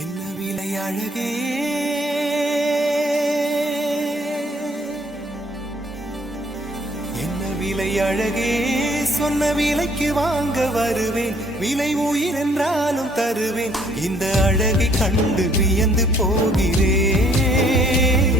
என்ன விலை அழகே, என்ன விலை அழகே, சொன்ன விலைக்கு வாங்க வருவேன். விலை உயிர் என்றாலும் தருவேன். இந்த அழகை கண்டு வியந்து போகிறேன்.